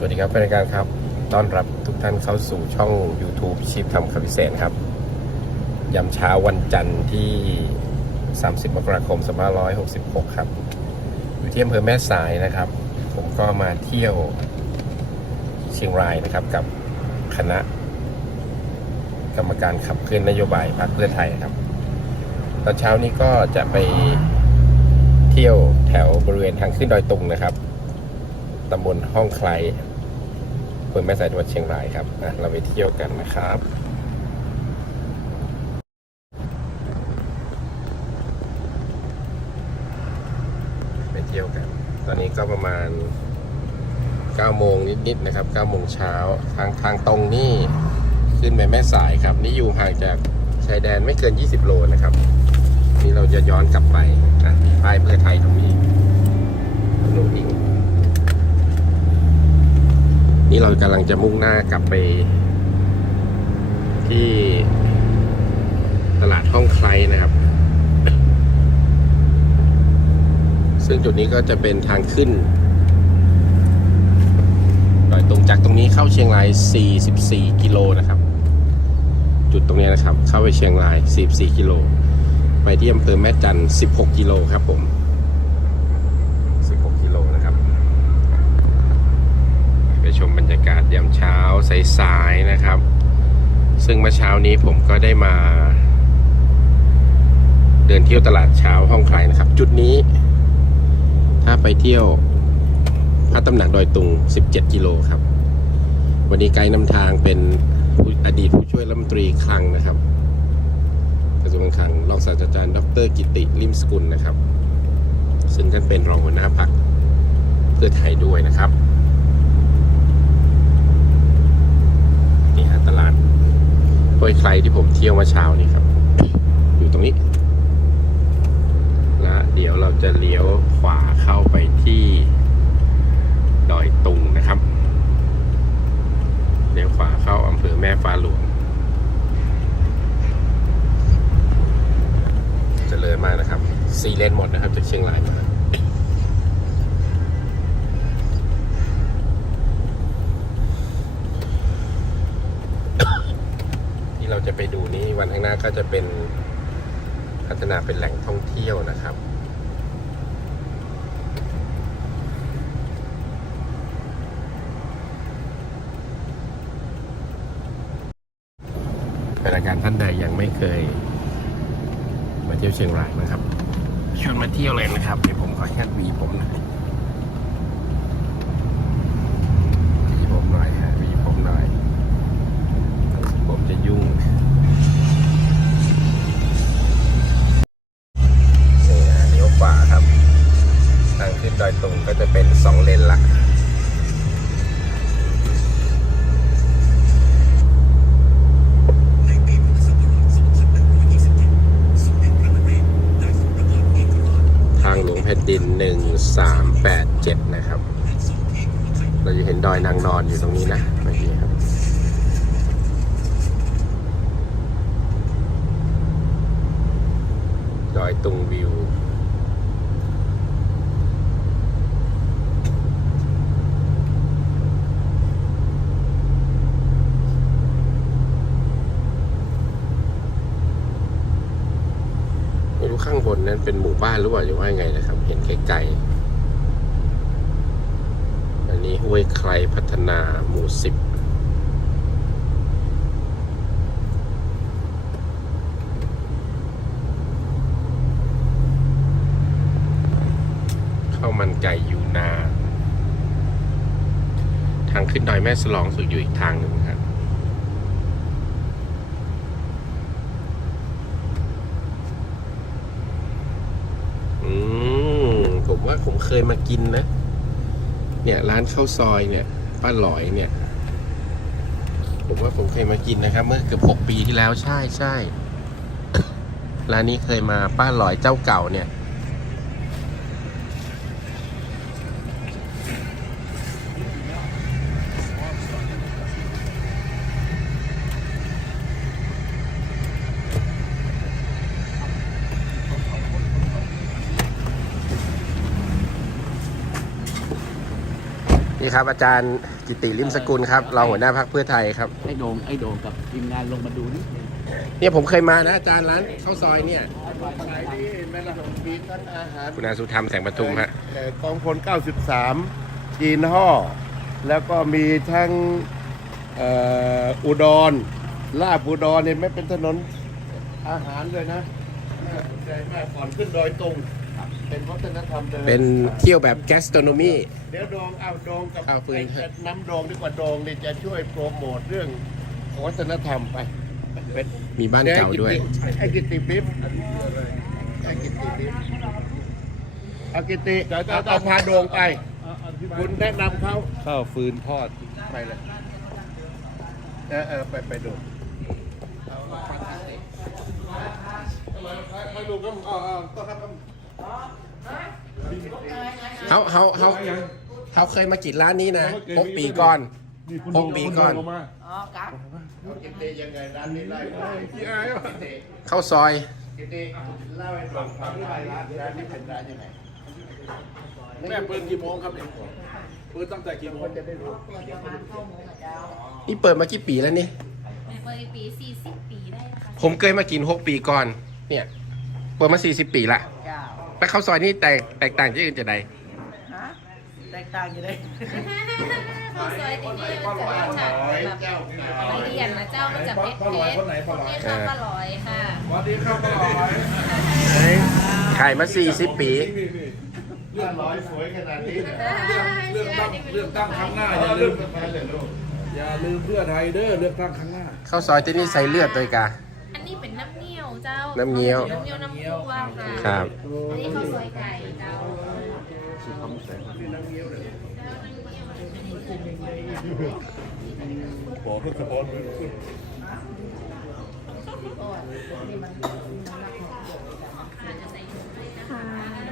สวัสดีครับแฟนรายการครับ ต้อนรับทุกท่านเข้าสู่ช่อง YouTube ชีพทำคำพิเศษครับยามเช้าวันจันทร์ที่ 30 มกราคม 2566 ครับ อยู่ที่อำเภอแม่สายนะครับ ผมก็มาเที่ยวเชียงรายนะครับกับคณะ กรรมการขับเคลื่อนนโยบายพรรคเพื่อไทยครับ ตอนเช้านี้ก็จะไปเที่ยวแถวบริเวณทางขึ้นดอยตุงนะครับตำบลห้องไคล อำเภอแม่สายจังหวัดเชียงรายครับอะเราไปเที่ยวกันนะครับไปเที่ยวกัน ตอนนี้ก็ประมาณ9โมงนิดๆนะครับ9โมงเช้าทางทางตรงนี่ขึ้นไปแม่สายครับ นี่อยู่ห่างจากชายแดนไม่เกิน 20 โลนะครับ นี่เราจะย้อนกลับไปอะป้ายเพื่อไทยตรงนี้ตรงนี้ นี่เรากำลังจะมุ่งหน้ากลับไป ที่ตลาดห้องไคล้นะครับ ซึ่งจุดนี้ก็จะเป็นทางขึ้นโดยตรงจากตรงนี้เข้าเชียงราย 44 กิโลนะครับ จุดตรงนี้นะครับ เข้าไปเชียงราย 44 กิโล ไปที่อำเภอแม่จันทร์16 กิโลครับผม 16 กิโลนะครับ ไปชมบรรยากาศยามเช้า สายๆนะครับ ซึ่งเมื่อเช้านี้ผมก็ได้มา เดินเที่ยวตลาดเช้าห้องไคลนะครับ จุดนี้ ถ้าไปเที่ยวพระตำหนักดอยตุง 17 กิโลครับ วันนี้ไกด์นำทางเป็นอดีตผู้ช่วยรัฐมนตรีคลังนะครับกระทรวงคลังรองศาสตราจารย์ ดรกิติลิมสกุลนะครับ ซึ่งท่านเป็นรองหัวหน้าพรรคเพื่อไทยด้วยนะครับ นี่ฮะตลาด ห้วยไคลที่ผมเที่ยวมาเช้านี้ครับ อยู่ตรงนี้ และเดี๋ยวเราจะเลี้ยวขวาเข้าไปที่ดอยตุงนะครับ เลี้ยวขวาเข้าอำเภอแม่ฟ้าหลวงเจริญมากนะครับซีเลนหมดนะครับจากเชียงรายมา จะไปดูนี้วันข้างหน้าก็จะเป็นพัฒนาเป็นแหล่งท่องเที่ยวนะครับ เป็นรายการท่านใดยังไม่เคย มาเที่ยวเชียงรายนะครับชวนมาเที่ยวเลยนะครับเดี๋ยวผมขอแค่วีผมหน่อย ตุงวิว ไม่รู้ข้างบนนั้นเป็นหมู่บ้านหรือเปล่าหรือว่าไงนะครับ เห็นไกลๆ อันนี้ห้วยไครพัฒนาหมู่สิบ ข้าวมันไก่ยูนา ทางขึ้นดอยแม่สลองสุดอยู่อีกทางหนึ่งครับอืมผมว่าผมเคยมากินนะ เนี่ยร้านข้าวซอยเนี่ย ป้าหลอยเนี่ย ผมว่าผมเคยมากินนะครับ เมื่อเกือบหกปีที่แล้วใช่ใช่ร้านนี้เคยมาป้าหลอยเจ้าเก่าเนี่ย ครับ อาจารย์กิติริมสกุลครับรองหัวหน้าพักเพื่อไทยครับไอ้โดงไอ้โดงกับทีมงานลงมาดูนิดนึงเนี่ยผมเคยมานะอาจารย์ร้านข้าวซอยเนี่ยขายดีเห็นไหมล่ะมีทั้งอาหารคุณอาสุธรรมแสงประทุมฮะเอ่อกองพล 93 จีนห่อ แล้วก็มีทั้งเอ่ออุดรลาบอุดรเนี่ยไม่เป็นถนนอาหารเลยนะน่าสนใจมากก่อนขึ้นดอยตุง เป็นวัฒนธรรมดิเป็นเที่ยวแบบแกสโตรโนมี เดี๋ยวโดงเอาโดงกับข้าวฟืน ไอ้น้ำโดงดีกว่าโดงนี่จะช่วยโปรโมทเรื่องวัฒนธรรมไปเป็นมีบ้านเก่าด้วย ไอ้กิติบิ๊บไอ้กิติบิ๊บเอากิติเอาเอาพาโดงไป คุณแนะนำเขาข้าวฟืนทอดไปเลยเออเออไปไปดูไปดูก็อ๋อก็ครับ เขาเขาเขาเขาเคยมากินร้านนี้นะหกปีก่อนหกปีก่อนกิติยังไงร้านนี้ไล่กิติเข้าซอยกิติเล่าให้ฟังความที่ร้านร้านนี้เป็นร้านยังไงแม่เปิดกี่โมงครับเนี่ยเปิดตั้งแต่กี่โมงจะได้รู้นี่เปิดมากี่ปีแล้วนี่ในเปิดปี40ปีได้ค่ะผมเคยมากินหกปีก่อน เนี่ยเปิดมาสี่สิบปีละเจ้าแล้วข้าวซอยนี่แตกแตกต่างจากอื่นจะใดฮะแตกต่างอยู่เลยข้าวซอยที่นี่มันจะรสชาติแบบละเอียดนะเจ้ามันจะเผ็ดเผ็ดคนนี้ข้าวปลาลอยค่ะวันนี้ข้าวปลาไหลขายมาสี่สิบปีเรื่องร้อยสวยขนาดนี้เลือกตั้งเลือกตั้งครั้งหน้าอย่าเรื่ลืองมสบายเลยลูกอย่าลืมเพื่อไทยเด้อเลือกตั้งครั้งหน้าข้าวซอยที่นี่ใส่เลือดตัวกาอันนี้เป็นน้ำเงี้ยวเจ้าน้ำเงี้ยวน้ำเงี้ยวน้ำคั่วค่ะครับอันนี้ข้าวซอยไก่เจ้า บอกเพื่อสปอน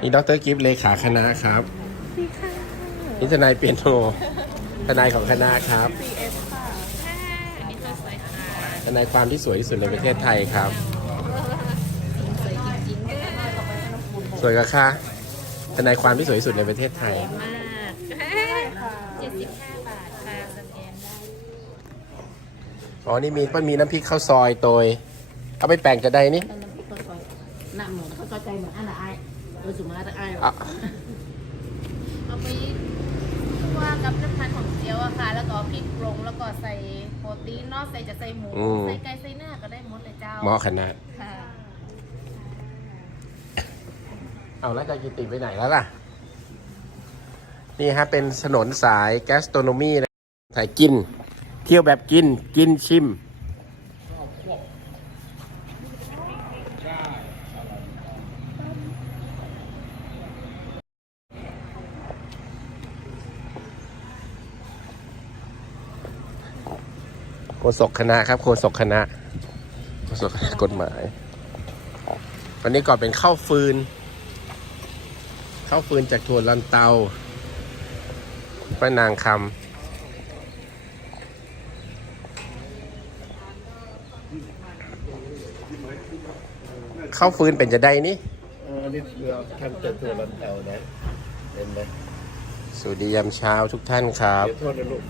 นี่ดรกิฟต์เลขาคณะครับนี่ทนายเปียโนทนายของคณะครับอันนี้ข้าวซอยค่ะทนายความที่สวยที่สุดในประเทศไทยครับ สวยจริงๆสวยกับค่ะ ทนายความที่สวยที่สุดในประเทศไทย มาก75บาทค่ะสแกนได้อ๋อ นี่มีมันมีน้ำพริกข้าวซอยโดยเอาไปแปลงจะได้นี่น้ำพริกข้าวซอยหน้าเหมือนข้าวซอยใจเหมือนอันละไอายโดยสุมาตะไอายอะ เอาไปคั่วกับน้ำมันของเจียวอะค่ะ แล้วก็เอาพริกลงแล้วก็ใส่โปรตีนเนาะใส่จะใส่หมูใส่ไก่ใส่เนื้อก็ได้หมดเลยเจ้า หมอคณะค่ะ เอาแล้วจารย์กิติไปไหนแล้วล่ะ นี่ฮะเป็นถนนสายแกสโตรโนมีนะสายกิน เที่ยวแบบกินกินชิม โฆษกคณะครับ โฆษกคณะโฆษกคณะกฎหมาย วันนี้ก่อนเป็นข้าวฟืน ข้าวฟืนจากถั่วลันเตาป้านางคำข้าวฟืนเป็นจะได้นี่เอออันนี้เราทำจากตัวลันเตานะเห็นไหมสวัสดียามเช้าทุกท่านครับ เดี๋ยวโทษนะลูก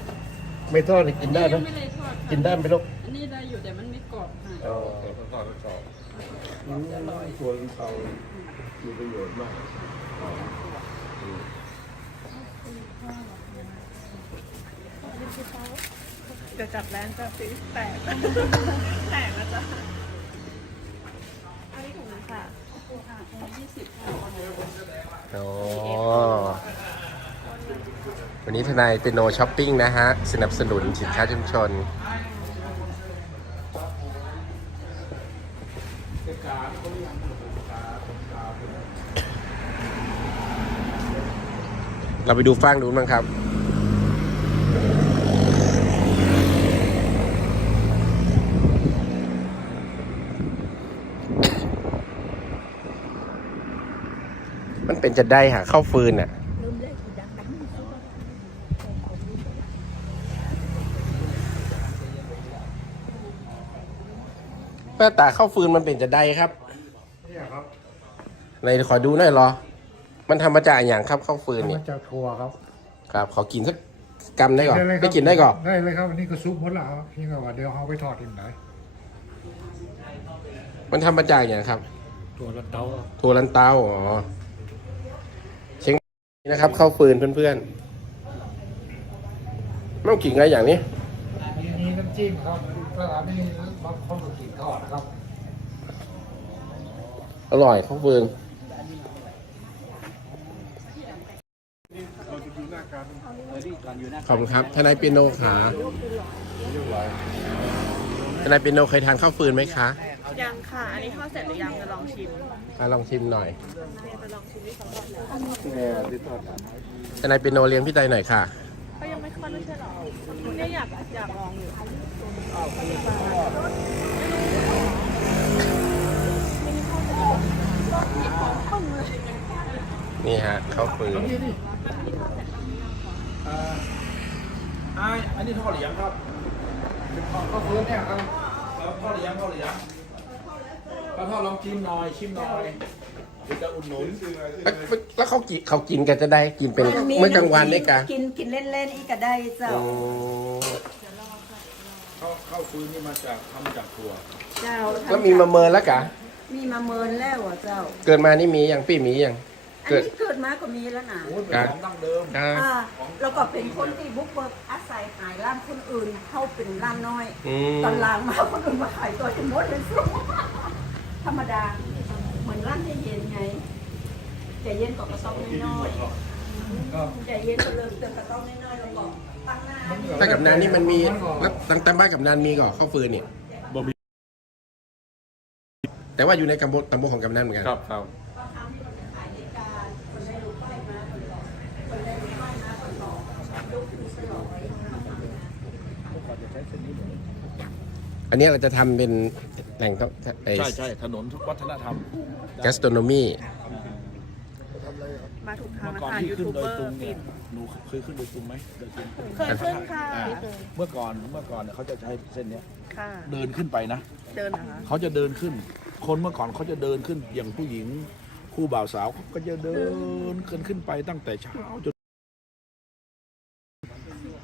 ไม่ทอดนี่กินได้ไหมไม่เลยทอดกินได้ไหมลูกอันนี้ได้อยู่แต่มันไม่กรอบค่ะอ๋อทอดทอดอืมตัวลันเตามีประโยชน์มาก จะจับแรงจะฟีแตก แตกแล้วจ้ะอันนี้ถุงนึงค่ะค่ะถุงยี่สิบค่ะอ๋อวันนี้ทนายเป็นโนช้อปปิ้งนะฮะ สนับสนุนสินค้าชุมชน เราไปดูฟางนู้นบ้งครับ มันเป็นจะได้หาเข้าฟืนอะหน้ตาข้าวฟืนมันเป็นจะได้ครับไหนขอดูหน่อยหรอ มันทำมาจากอย่างครับข้าวฟืนมาเนี่ยจากถั่วครับ ครับ ขอกินสักกำได้ก่อนได้กินได้ก่อนได้เลยครับอันนี้ก็ซุปหมดแล้วครับพี่ก็ว่าเดี๋ยวเอาไปทอดที่ไหนมันทำมาจากอย่างครับตัวละเตาถั่วลันเตาอ๋อเชียงนะครับข้าวฟืนเพื่อนๆไม่ต้องกินอะไรอย่างนี้มีมีน้ำจิ้มครับแล้วอันนี้บางคนก็กินทอดนะครับ อร่อยข้าวฟืน ขอบคุณครับ ทนายเปียโนขาทนายเปียโนเคยทานข้าวฟืนไหมคะยังค่ะ อันนี้ทอดเสร็จหรือยังจะลองชิมอะลองชิมหน่อยเนี่ยจะลองชิมที่เขาบอกแล้วทนายเปียโนเลี้ยงพี่ไตหน่อยค่ะก็ยังไม่ค่อยไม่ใช่หรอเนี่ยอยากอยากลองอยู่ นี่ฮะข้าวฟืนอ่าอันนี้ทอดหรือยังครับก็คือเนี่ยครับแล้วทอดหรือยังทอดหรือยังแล้วทอดลองชิมหน่อยชิมหน่อยเดี๋ยวจะอุดหนุนแล้วแล้วเขากินเขากินกันจะได้กินเป็นเมื่อกลางวันได้กะกินกินเล่นๆอีกก็ได้เจ้าโอ้ข้าวข้าวฟืนนี่มาจากทำจากถั่วเจ้าแล้วมีมาเมินแล้วกะมีมาเมินแล้วอะเจ้า เกิดมานี่มีอย่างปี้มีอย่าง อันเกิดนี้เกิดมาก็มีแล้วนะโอ้ยเป็นของดั้งเดิม อ่าอ่าแล้วก็เป็นคนที่บุกเบิกอาศัยขายร้านคนอื่นเข้าเป็นร้านน้อย อืมตอนหลังมาคนอื่นมาขายตัวจนหมดเลยสู้ธรรมดา เหมือนร้านใจเย็นไงใจเย็นกว่ากระต๊อบน้อยๆใจเย็นก็เริ่มเติมกระต๊อบน้อยๆแล้วก็ตั้งหน้าแต่กับนานนี่มันมีแล้วตั้งแต่บ้านกับนานมีก่อนข้าวฟืนเนี่ยบ่มี แต่ว่าอยู่ในกำบลตำบลของกำนันเหมือนกัน ครับครับ อันนี้เราจะทำเป็นแหล่งท่องไอ้ใช่ใช่ถนนวัฒนธรรม gastronomy มาถูกทางเมื่อนะก่อนคะที่ยูขึ้นทูบโดเบยอตรงร์เนี่ปิยดหนูเคยขึ้นโดยตรงไหมโดยตรงเคยขึ้นค่ะอ่าเมื่อก่อนเมื่อก่อนเนี่ยเขาจะใช้เส้นเนี้ยค่ะ เดินขึ้นไปนะ เดินนะคะเขาจะเดินขึ้น คนเมื่อก่อนเขาจะเดินขึ้นอย่างผู้หญิงคู่บ่าวสาวเขาก็จะเดินขึ้นขึ้นไปตั้งแต่เช้าจน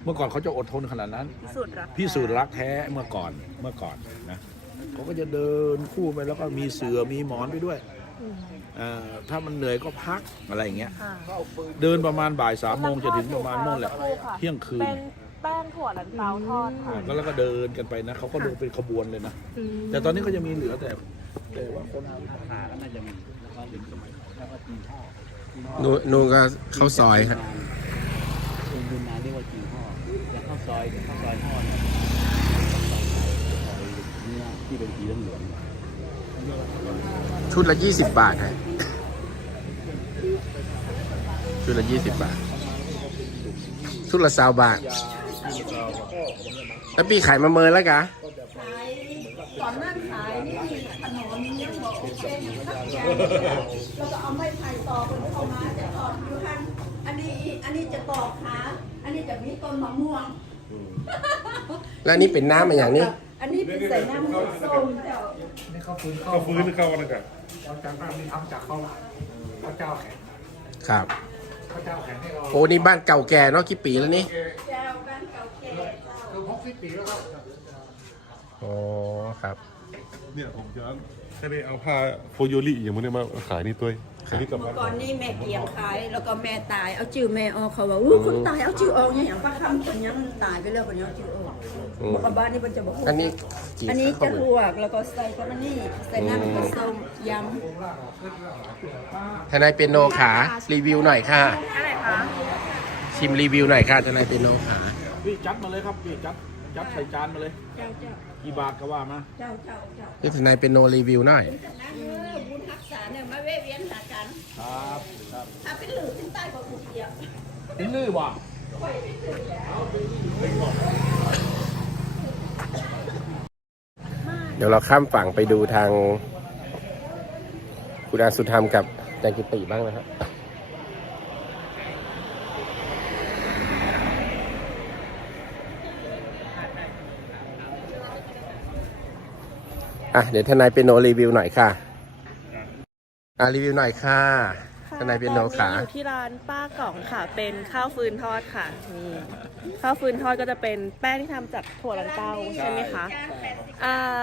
เมื่อก่อนเขาจะอดทนขนาดนั้น พิสูจน์รักพิสูจน์รักแท้เมื่อก่อนเมื่อก่อนนะเขาก็จะเดินคู่ไปแล้วก็มีเสือมีหมอนไปด้วยเอ่อถ้ามันเหนื่อยก็พักอะไรอย่างเงี้ยค่ะเดินประมาณบ่ายสามโมงจะถึงประมาณนู่นแหละสักครู่ค่ะเที่ยงคืนเป็นแป้งถั่วลันเตาทอดค่ะแล้วก็เดินกันไปนะเขาก็เดินเป็นขบวนเลยนะ แต่ตอนนี้ก็ยังมีเหลือแต่แต่ว่าคนหาก็น่าจะมีแล้วก็ถึงสมัยแล้วก็กินข้าวนูนนูนก็ข้าวซอยครับ ข้าวซอยข้าวซอยห่อเนี่ยซอยเนื้อที่เป็นสีเหลืองๆชุดละยี่สิบบาทฮะชุดละยี่สิบบาท ชุดละสาวบาท แล้วพี่ขายมาเมินแล้วกะตอนนั้นขายนี่ถนนยังบอกโอเคอย่างสักอย่างแล้วก็เอาไม้ไผ่ตอกคนเข้ามาจะตอกอยู่ข้างอันนี้อันนี้จะตอกขาอันนี้ จะมีต้นมะม่วง แล้วอันนี่เป็นน้ำมาอย่างนี้อันนี้เป็นใส่น้ำส้มเจ้านี่เขาฟื้นเข้าฟื้นเข้าอะไรกันเราจากบ้านนี่ทำจากข้าวพระเจ้าแข็งครับพระเจ้าแข็งนี่เราโอ้นี่บ้านเก่าแก่เนาะกี่ปีแล้วนี่เจ้าบ้านเก่าแก่เจ้าคือหกสิบปีแล้วครับอ๋อครับ เนี่ยผมจะให้ไปเอาผ้าโฟโยลิอย่างมันเนี่ยมาขายนี่ตัว อันนี้กับเมื่อก่อนนี่แม่เกียงขายแล้วก็แม่ตายเอาชื่อแม่ออกเขาว่าอู้คนตายเอาชื่อออกเนี่ยอย่างป้าคำคนนี้มันตายไปแล้วคนนี้เอาชื่อออกอืม บอกกับบ้านนี่มันจะบอกอันนี้กี่อันนี้ข้าจะวลวกแล้วก็ใส่กับอันนี้ใส่น้ำผสมยทนายเปียโนขารีวิวหน่อยค่ะ อะไรคะชิมรีวิวหน่อยค่ะทนายเปียโนขาพี่จัดมาเลยครับพี่จัดจัดใส่จานมาเลยำเจ้าเจ้ากี่บาทก็ว่ามา เจ้าเจ้าเจ้าพี่ทนายเปียโนรีวิวหน่อยนั่นเออบุญรักษา เนี่ยมาเวียเวียนหากัน ครับครับถ้าเป็นหลือเป็นใต้ก็ถูกเดียวนี่ลื้อว่ะเดี๋ยวเราข้ามฝั่งไปดูทาง คุณอาสุธรรมกับอาจารย์กิติบ้างนะครับอะเดี๋ยวทนายเป็นโนรีวิวหน่อยค่ะ อะรีวิวหน่อยค่ะทนายเปียโนขาตออยู่ที่ร้านป้ากล่องค่ะ เป็นข้าวฟืนทอดค่ะนี่ข้าวฟืนทอดก็จะเป็นแป้งที่ทำจากถั่วลันเต้าใช่ไหมคะอ่า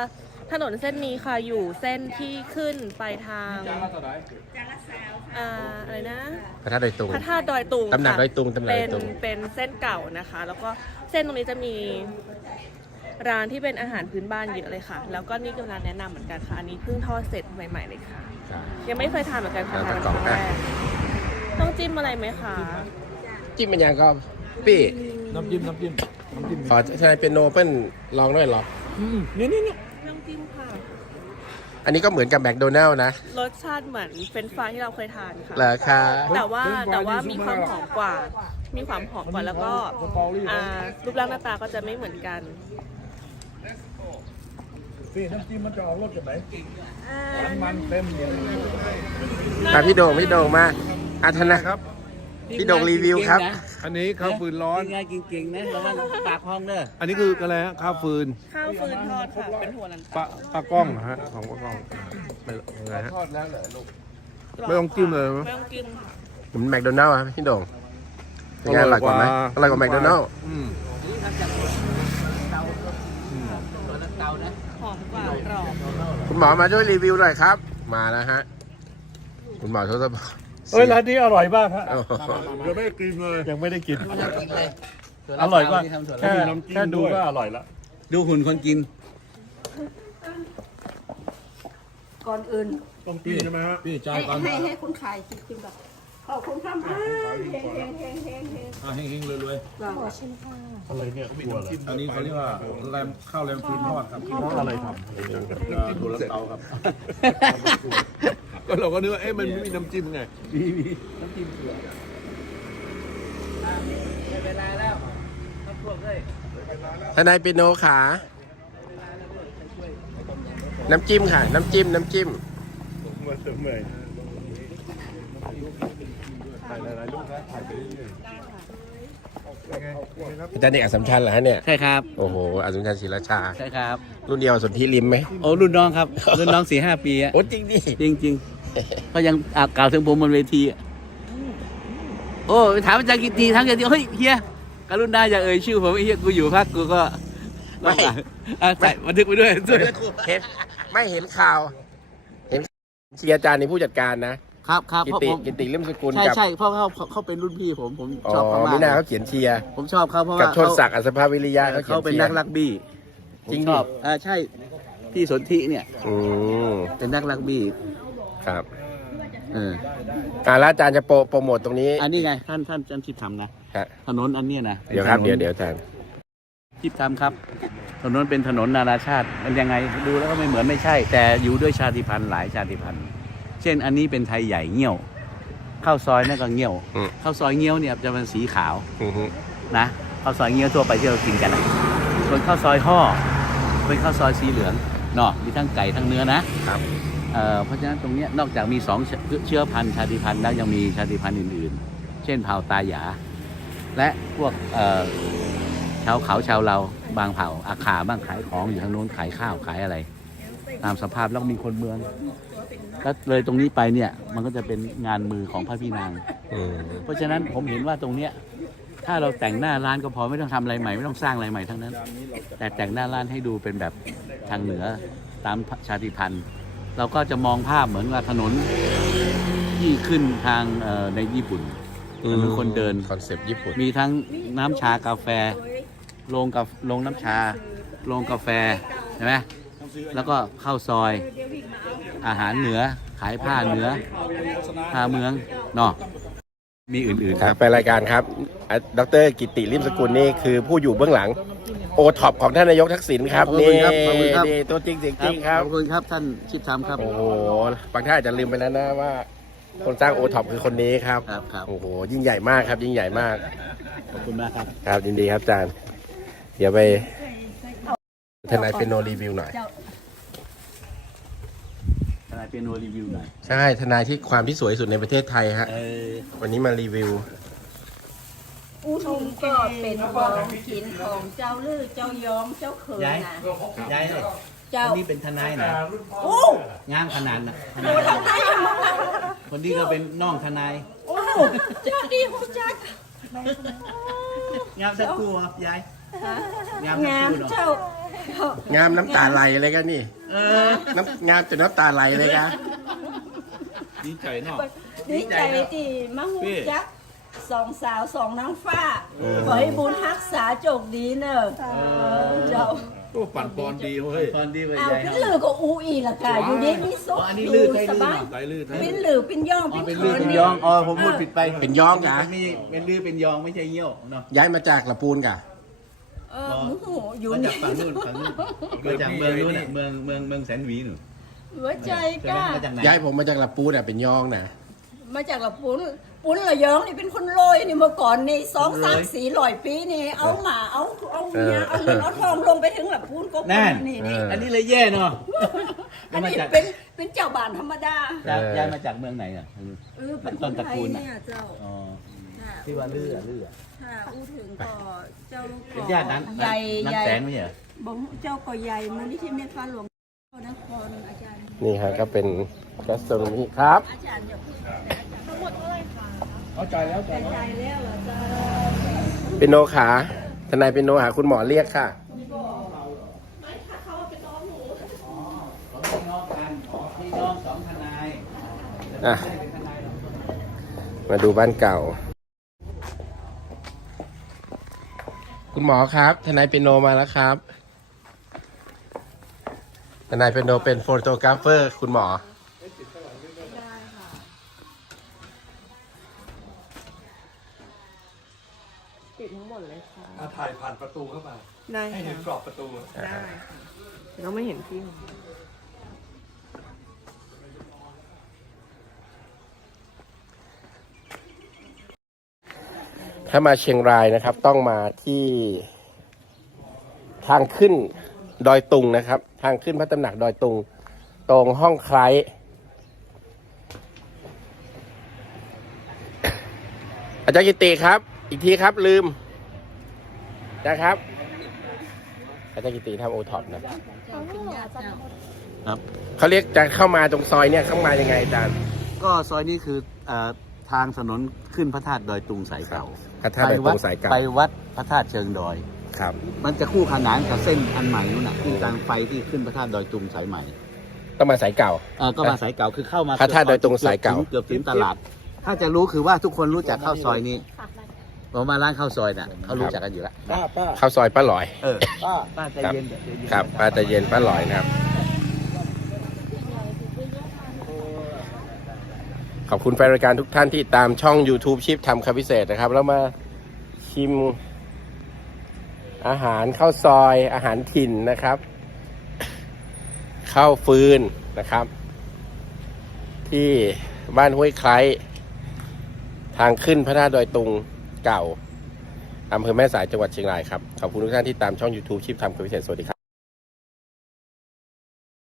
ถนนเส้นนี้ค่ะอยู่เส้นที่ขึ้นไปทางอ่าอะไรนะพระธาตุดอยตุงพระธาตุดอยตุงตำหนักค่ะดอยตุงตำหนักดเป็อยนตุงเป็นเส้นเก่านะคะ แล้วก็เส้นตรงนี้จะมี ร้านที่เป็นอาหารพื้นบ้านเยอะเลยค่ะ แล้วก็นี่ก็ร้านแนะนำเหมือนกันค่ะ อันนี้เพิ่งทอดเสร็จใหม่ ๆ เลยค่ะยังไม่เคยทานเหมือนกันค่ะเอาทานตะกล่องครั้งแรอะกต้องจิ้มอะไรไหมคะ จิ้มเป็นยังก็ปี้น้ำจิ้มน้ำจิ้มน้ำจิ้มขอทนายเปียโนเปิ้ลลองด้วยเหรอนี่นี่นี่น้ำจิ้มค่ะ อันนี้ก็เหมือนกับแมคโดนัลล์นะรสชาติเหมือนเป็นฟรายที่เราเคยทานค่ะ เหรอคะแต่ว่าแต่ว่ามีความหอมกว่า มีความหอมกว่าแล้วก็อ่ารูปร่างหน้าตาก็จะไม่เหมือนกัน พี่น้ำจิ้มมันจะออกรสจากไหนมันมันเต็มเลยอะพี่โด่งพี่โด่งมาอาทนะครับ พี่โด่งรีวิวครับ อันนี้ข้าวฟืนร้อน กินง่ายกินเก่งนะระวังปากห้องเด้ออันนี้คืออะไรฮะข้าวฟืน ข้าวฟืนทอดค่ะ เป็นหัวลันปลาปลากล้องเหรอฮะของปลากล้องไม่อะไรฮะทอดแล้วเหรอลูกไม่ต้องจิ้มเลยมั้ยไม่ต้องกินค่ะเหมือนแมคโดนัลล์อะพี่โด่งเป็นไงอร่อยกว่าไหมอร่อยกว่าแมคโดนัลล์อืมนี่ทำจากเตาตัวละเตานะห อมกว่ากรอบคุณหมอมาช่วยรีวิวหน่อยครับ มาแล้วฮะ คุณหมอทศพรเอ้ยร้านนี้อร่อยมากฮะโอ้โหยังไม่ได้กินเลยยังไม่ได้กินอยากกินเลยอร่อยมากที่ทำส่วนแค่ละแค่ดูก็อร่อยละดูหุ่นคนกิน ก่อนอื่นต้องกินใช่ไหมฮะพี่จ่ายให้ก่อนให้ให้คุณขายกินกินแบบ ขอบคุณครับอ้าวเฮงเฮงเฮงเฮงเฮงอะเฮงๆรวยอะไรเนี่ยกลัวเลยๆอันนี้เขาเรียกว่าแรมข้าวแรมฟืนทอดครับอะไรทเอ่อตัวละเตาครับ ก็เราก็นึกว่าเอ๊ะมันไม่มีน้ำจิ้มไงมีมีน้ำจิ้มเผือกได้เวลาแล้วครับพวกเลยทนายเปียโนขา น้ำจิ้มค่ะ น้ำจิ้ม น้ำจิ้มำมาเสริมเลยถ่ายหลายๆรูปนะถ่าย ไปเรื่อยๆเป็นไงเป็นไงครับ อาจารย์เอกอัสสัมชัญเหรอฮะเนี่ย ใช่ครับ โอ้โหอัสสัมชัญศิลาชา ใช่ครับ รุ่นเดียวสนธิริมไหมโอ้รุ่นน้องครับ รุ่นน้องสี่ห้าปีอะโอ้จริงดิจริงจริงๆ ก็ยังอะกล่าวถึงผมบนเวทีอะโอ้ถามอาจารย์กิตติทั้งกิตติเฮ้ยเฮียกรุณาอย่าเอ่ยชื่อผมไอ้เฮียกูอยู่พักกูก็ไม่อะใส่บันทึกไปด้วย เห็นไม่เห็นข่าว เห็นเชียร์อาจารย์ในผู้จัดการนะ ครับครับกิเพราะติผมกิติเล่มสกุลใช่กับใช่เพราะเขาเขาเป็นรุ่นพี่ผมผมอ๋ชอบเขาอมากมินาเขาเขียนเชียร์ผมชอบเขาเพราะกับว่าชนศักดิ์อัศภาวิริยะเขาเขียเขานเป็นเชียนัร์กรักบี้ผมจริงดิชอบอ่าใช่พี่สนธิเนี่ย อืมเป็นนักรักบี้ครับเอออ่าแล้วอาจารย์จะโปรโปรโมทตรงนี้อันนี้ไงท่านท่านท่านคิดทำนะฮะถนนอันเนี้ยนะเดี๋ยวครับป็นถนนเดี๋ยวเดี๋ยวอาจารย์คิดทำครับถนนเป็นถนนนานาชาติมันยังไงดูแล้วก็ไม่เหมือนไม่ใช่ แต่อยู่ด้วยชาติพันธุ์หลายชาติพันธุ์ เช่นอันนี้เป็นไทยใหญ่เงี้ยวข้าวซอยนั่นก็เงี้ยวอืม ข้าวซอยเงี้ยวเนี่ยจะเป็นสีขาวอือฮึนะข้าวซอยเงี้ยวทั่วไปที่เรากินกันนะส่วนข้าวซอยห่อเป็นข้าวซอยสีเหลืองเนาะมีทั้งไก่ทั้งเนื้อนะครับ เอ่อเพราะฉะนั้นตรงเนี้ยนอกจากมีสองเชื้อเชื้อพันธุ์ชาติพันธุ์แล้วยังมีชาติพันธุ์อื่นๆ เช่นเผ่าตาหยา และพวกเอ่อชาวเขาชาวเราบางเผ่าอาขาบ้างขายของอยู่ทางโน้นขายข้าวขายอะไร ตามสภาพแล้วก็มีคนเมือง ก็เลยตรงนี้ไปเนี่ยมันก็จะเป็นงานมือของพระพี่นาง อืมเพราะฉะนั้นผมเห็นว่าตรงเนี้ยถ้าเราแต่งหน้าร้านก็พอไม่ต้องทำอะไรใหม่ไม่ต้องสร้างอะไรใหม่ทั้งนั้น แต่แต่งหน้าร้านให้ดูเป็นแบบทางเหนือตามชาติพันธุ์ เราก็จะมองภาพเหมือนว่าถนนที่ขึ้นทางเอ่อในญี่ปุ่นถนนคนเดิน คอนเซปต์ญี่ปุ่น มีทั้งน้ำชากาแฟโรงกาโรงน้ำชาโรงกาแฟใช่ไหมแล้วก็ข้าวซอย อาหารเหนือ ขายผ้าเหนือผ้าเมืองเนาะมีอื่นๆคครัรับบไปรายการครับอะดรกิติริมสกุลนี่คือผู้อยู่เบื้องหลังโอท็อปของท่านนายกทักษิณครับขอบคุนี่ณครับขอบคุณครับ นี่ตัวจริงเสียงจริงครับ ขอบคุณครับท่านชิดทำครับ โอ้โหบางท่านอาจจะลืมไปแล้วนะว่า คนสร้างโอท็อปคือคนนี้ครับครับครับ โอ้โหยิ่งใหญ่มากครับ ยิ่งใหญ่มาก ขอบคุณมากครับ ครับยินดีครับอาจารย์ เดี๋ยวไปทนายเป็นโนรีวิวหน่อยท นายเปียโนรีวิวหน่อยใช่ทนายที่ความที่สวยที่สุดในประเทศไทยฮะ เออวันนี้มารีวิว อุทุมก็เป็นของขินของเจ้าลือเจ้ายองเจ้าเขยย้ายนะย้ายเลยเจ้าคนนี้เป็นทนายนะโอ้งามขนาดนะโหทำได้ยังมั้งคนนี้ก็เป็นน้องทนาย โอ้เจ้าดีหัวจักงามสักครู่ครับยาย งามสักงาคมรู่เนาะเจ้า งามน้ำตาไหลเลยกันนี่เออน้ำงามจนน้ำตาไหลเลยกันดีใจเนาะ ดีใจที่มาหูจักสองสาวสองนางฟ้า ขอให้บุญรักษาโจกดีเนอะเจ้าโอ้ปั่นปอนดีเว้ยตอนดีไปอ้าวยายเป็นเนาะลือก็อูอีละค่ะอยู่ดีมีสุขอ๋ออันนี้อลืยู่อใช่สลือบายไหลลื่นเป็นลือเป็นย่องอ๋อเป็นเป็นลือเขินเป็นยองอ๋อผมพูดผิดไปเป็นยองกะมีเป็นลือเป็นยองไม่ใช่เยี่ยวเนาะย้ายมาจากละปูนกะ เออหมูหูอยู่มานี่จากฝั่งนู้นฝั่งนู้นมาจากเมืองนู้นน่ะเมืองเมืองเมืองแสนหวีหนูหัวใจใช่ไหกมล้า มาจากไหนย้ายผมมาจากละปูนอะเป็นยองนะมาจากละปุ้นปุ้นระยองนี่เป็นคนโรยนี่เมื่อก่อนในสองสามสี่ร้อยปีนี่ เอาหมาเอาเอาเมียเอาเงินเอาทองลงไปถึงละปุ้นก็นั่น นี่เอนี่ออันนี้เลยแย่เนาะอันมานี้จากเป็นเป็นเจ้าบ้านธรรมดาย้ายเออย้ายมาจากเมืองไหนอะ เออเป็นคต้นนตระไทกูยลน่ะ เนี่ยเจ้า อ๋อค่ะ ที่ว่าลืออะลืออะถ้าอู้ถึงก็เจ้าลูกเป็นญาตินั้นใหญ่นั้นใหญ่แสนไม่ใช่เหรอบอกเจ้าก็ใหญ่มานี่ที่เมฟ้าหลวงนครอาจารย์นี่ฮะก็เป็นแกสโตรมีครับอาจารย์อย่าพูดเข้าใจแล้วใจใจแล้วเหรอเจ้าเป็นโนขาทนายเป็นโนหาคุณหมอเรียกค่ะพี่น้องกันพี่น้องสองทนายอะมาดูบ้านเก่า คุณหมอครับทนายเป็นโนมาแล้วครับทนายเป็นโนเป็นโฟโตกราฟเฟอร์ คุณหมอปิดทั้งหมดเลยค่ะ ถ่ายผ่านประตูเข้ามา ได้ให้เห็นกรอบประตู ได้แต่ต้องไม่เห็นพี่ ถ้ามาเชียงรายนะครับ ต้องมาที่ทางขึ้นดอยตุงนะครับ ทางขึ้นพระตำหนักดอยตุง ตรงห้องไคล้อาจารย์กิติครับ อีกทีครับลืมนะครับ อาจารย์กิติทำโอท็อปนะ ครับ เขาเรียกจะเข้ามาตรงซอยเนี่ยเข้ามายังไงอาจารย์ ก็ซอยนี้คือเอ่อทางถนนขึ้นพระธาตุดอยตุงสายเก่า พระธาตุดอยตุงสายเก่าไปวัดพระธาตุเชิงดอย ครับ มันจะคู่ขนานกับเส้นอันใหม่นู่นน่ะที่ทางไฟที่ขึ้นพระธาตุดอยตุงสายใหม่ต้องมาสายเก่าเออก็มาสายเก่าคือเข้ามาพระธาตุดอยตุงสายเก่าเกือบถึงตลาด ถ้าจะรู้คือว่าทุกคนรู้จักข้าวซอยนี้ผมมาร้านข้าวซอยน่ะเขารู้จักกันอยู่แล้วป้าป้าเข้าซอยป้าหลอย เออป้าป้าใจเย็นใจเย็นครับป้าตะเย็นป้าหลอยนะครับ ขอบคุณแฟนรายการทุกท่านที่ตามช่อง YouTube ชิปทำคำพิเศษนะครับ แล้วมาชิมอาหารข้าวซอยอาหารถิ่นนะครับ ข้าวฟืนนะครับ ที่บ้านห้วยไคล้ทางขึ้นพระธาตุดอยตุงเก่าอำเภอแม่สายจังหวัดเชียงรายครับ ขอบคุณทุกท่านที่ตามช่อง YouTube ชิปทำคำพิเศษสวัสดีครับ